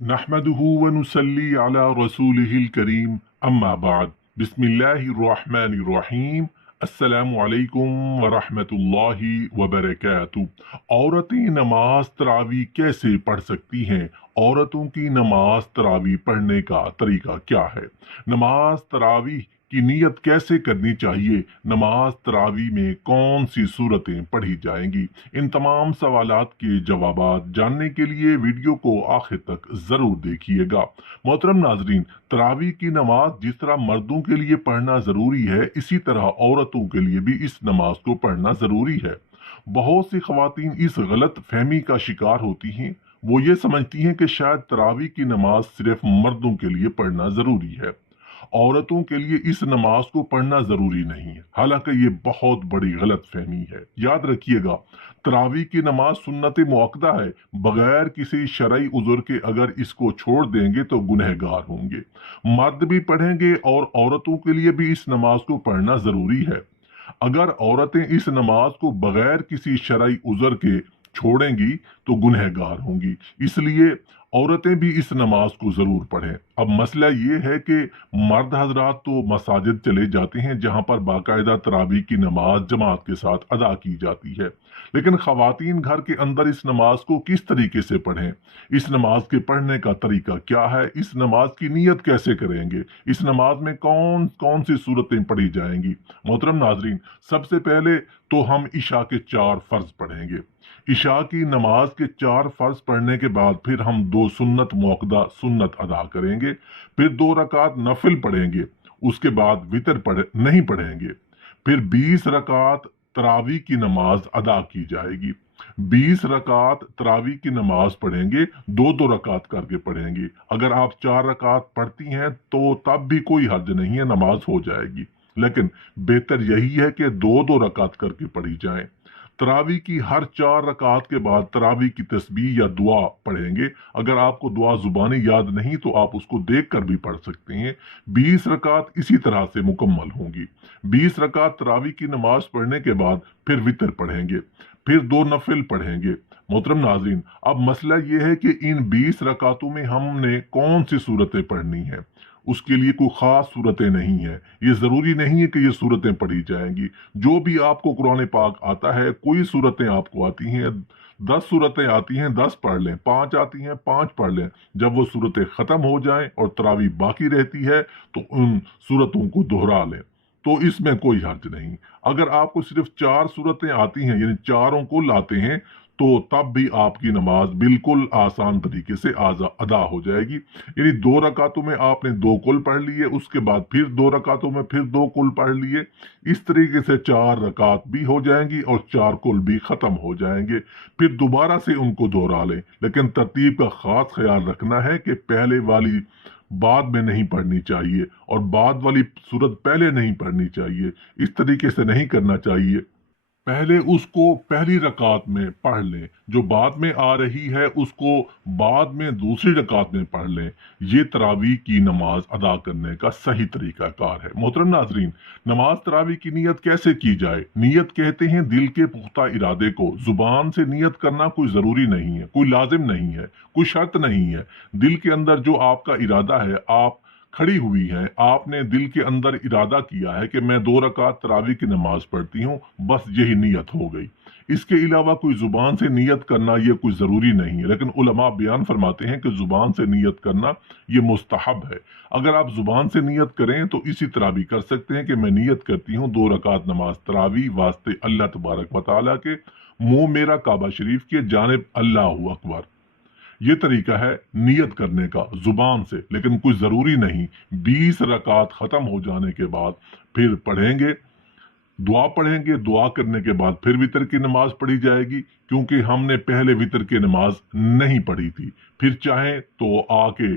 نحمده ونصلي على رسوله الكريم اما بعد بسم الله الرحمن الرحیم السلام علیکم ورحمۃ اللہ وبرکاتہ۔ عورتیں نماز تراویح کیسے پڑھ سکتی ہیں؟ عورتوں کی نماز تراویح پڑھنے کا طریقہ کیا ہے؟ نماز تراویح کی نیت کیسے کرنی چاہیے؟ نماز تراویح میں کون سی صورتیں پڑھی جائیں گی؟ ان تمام سوالات کے جوابات جاننے کے لیے ویڈیو کو آخر تک ضرور دیکھیے گا۔ محترم ناظرین، تراویح کی نماز جس طرح مردوں کے لیے پڑھنا ضروری ہے، اسی طرح عورتوں کے لیے بھی اس نماز کو پڑھنا ضروری ہے۔ بہت سی خواتین اس غلط فہمی کا شکار ہوتی ہیں، وہ یہ سمجھتی ہیں کہ شاید تراویح کی نماز صرف مردوں کے لیے پڑھنا ضروری ہے، عورتوں کے لیے اس نماز کو پڑھنا ضروری نہیں ہے، حالانکہ یہ بہت بڑی غلط فہمی ہے۔ یاد رکھیے گا، تراویح کی نماز سنت مؤکدہ ہے، بغیر کسی شرعی عذر کے اگر اس کو چھوڑ دیں گے تو گنہگار ہوں گے۔ مرد بھی پڑھیں گے اور عورتوں کے لیے بھی اس نماز کو پڑھنا ضروری ہے۔ اگر عورتیں اس نماز کو بغیر کسی شرعی عذر کے چھوڑیں گی تو گنہگار ہوں گی، اس لیے عورتیں بھی اس نماز کو ضرور پڑھیں۔ اب مسئلہ یہ ہے کہ مرد حضرات تو مساجد چلے جاتے ہیں جہاں پر باقاعدہ تراویح کی نماز جماعت کے ساتھ ادا کی جاتی ہے، لیکن خواتین گھر کے اندر اس نماز کو کس طریقے سے پڑھیں؟ اس نماز کے پڑھنے کا طریقہ کیا ہے؟ اس نماز کی نیت کیسے کریں گے؟ اس نماز میں کون کون سی صورتیں پڑھی جائیں گی؟ محترم ناظرین، سب سے پہلے تو ہم عشاء کے 4 فرض پڑھیں گے۔ عشاء کی نماز کے 4 فرض پڑھنے کے بعد پھر ہم 2 سنت مؤکدہ سنت ادا کریں گے، پھر 2 رکعت نفل پڑھیں گے، اس کے بعد وتر نہیں پڑھیں گے، پھر 20 رکعت تراویح کی نماز ادا کی جائے گی۔ 20 رکعت تراویح کی نماز پڑھیں گے، 2 رکعت کر کے پڑھیں گے۔ اگر آپ 4 رکعت پڑھتی ہیں تو تب بھی کوئی حرج نہیں ہے، نماز ہو جائے گی، لیکن بہتر یہی ہے کہ 2 رکعت کر کے پڑھی جائیں۔ تراویح کی ہر 4 رکعت کے بعد تراویح کی تسبیح یا دعا پڑھیں گے۔ اگر آپ کو دعا زبانی یاد نہیں تو آپ اس کو دیکھ کر بھی پڑھ سکتے ہیں۔ 20 رکعت اسی طرح سے مکمل ہوں گی۔ 20 رکعت تراویح کی نماز پڑھنے کے بعد پھر وتر پڑھیں گے، پھر 2 نفل پڑھیں گے۔ محترم ناظرین، اب مسئلہ یہ ہے کہ ان 20 رکعتوں میں ہم نے کون سی صورتیں پڑھنی ہیں؟ اس کے لیے کوئی خاص صورتیں نہیں ہیں، یہ ضروری نہیں ہے کہ یہ صورتیں پڑھی جائیں گی۔ جو بھی آپ کو قرآن پاک آتا ہے، کوئی صورتیں آپ کو آتی ہیں، 10 صورتیں آتی ہیں 10 پڑھ لیں، 5 آتی ہیں 5 پڑھ لیں۔ جب وہ صورتیں ختم ہو جائیں اور تراویح باقی رہتی ہے تو ان صورتوں کو دہرا لیں، تو اس میں کوئی حرج نہیں۔ اگر آپ کو صرف 4 صورتیں آتی ہیں، یعنی چاروں کو لاتے ہیں، تو تب بھی آپ کی نماز بالکل آسان طریقے سے ادا ہو جائے گی۔ یعنی 2 رکعتوں میں آپ نے 2 کل پڑھ لیے، اس کے بعد پھر 2 رکعتوں میں پھر 2 کل پڑھ لیے، اس طریقے سے 4 رکعت بھی ہو جائیں گی اور 4 کل بھی ختم ہو جائیں گے۔ پھر دوبارہ سے ان کو دہرا لیں، لیکن ترتیب کا خاص خیال رکھنا ہے کہ پہلے والی بعد میں نہیں پڑھنی چاہیے اور بعد والی صورت پہلے نہیں پڑھنی چاہیے، اس طریقے سے نہیں کرنا چاہیے۔ پہلے اس کو پہلی رکعت میں پڑھ لیں، جو بعد میں آ رہی ہے اس کو بعد میں دوسری رکعت میں پڑھ لیں۔ یہ تراویح کی نماز ادا کرنے کا صحیح طریقہ کار ہے۔ محترم ناظرین، نماز تراویح کی نیت کیسے کی جائے؟ نیت کہتے ہیں دل کے پختہ ارادے کو۔ زبان سے نیت کرنا کوئی ضروری نہیں ہے، کوئی لازم نہیں ہے، کوئی شرط نہیں ہے۔ دل کے اندر جو آپ کا ارادہ ہے، آپ کھڑی ہوئی ہیں، آپ نے دل کے اندر ارادہ کیا ہے کہ میں 2 رکعت تراویح کی نماز پڑھتی ہوں، بس یہی نیت ہو گئی۔ اس کے علاوہ کوئی زبان سے نیت کرنا یہ کوئی ضروری نہیں ہے، لیکن علماء بیان فرماتے ہیں کہ زبان سے نیت کرنا یہ مستحب ہے۔ اگر آپ زبان سے نیت کریں تو اسی طرح بھی کر سکتے ہیں کہ میں نیت کرتی ہوں 2 رکعت نماز تراویح واسطے اللہ تبارک و تعالیٰ کے، منہ میرا کعبہ شریف کی جانب اللہ اکبر۔ یہ طریقہ ہے نیت کرنے کا زبان سے، لیکن کوئی ضروری نہیں۔ 20 رکعت ختم ہو جانے کے بعد پھر پڑھیں گے، دعا پڑھیں گے، دعا کرنے کے بعد پھر وتر کی نماز پڑھی جائے گی، کیونکہ ہم نے پہلے وتر کی نماز نہیں پڑھی تھی۔ پھر چاہیں تو آ کے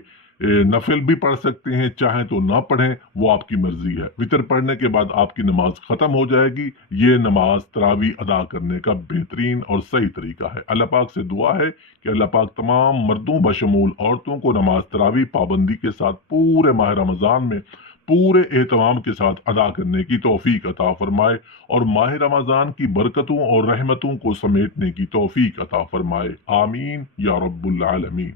نفل بھی پڑھ سکتے ہیں، چاہیں تو نہ پڑھیں، وہ آپ کی مرضی ہے۔ وتر پڑھنے کے بعد آپ کی نماز ختم ہو جائے گی۔ یہ نماز تراویح ادا کرنے کا بہترین اور صحیح طریقہ ہے۔ اللہ پاک سے دعا ہے کہ اللہ پاک تمام مردوں بشمول عورتوں کو نماز تراویح پابندی کے ساتھ پورے ماہ رمضان میں پورے اہتمام کے ساتھ ادا کرنے کی توفیق عطا فرمائے اور ماہ رمضان کی برکتوں اور رحمتوں کو سمیٹنے کی توفیق عطا فرمائے۔ آمین یا رب العالمین۔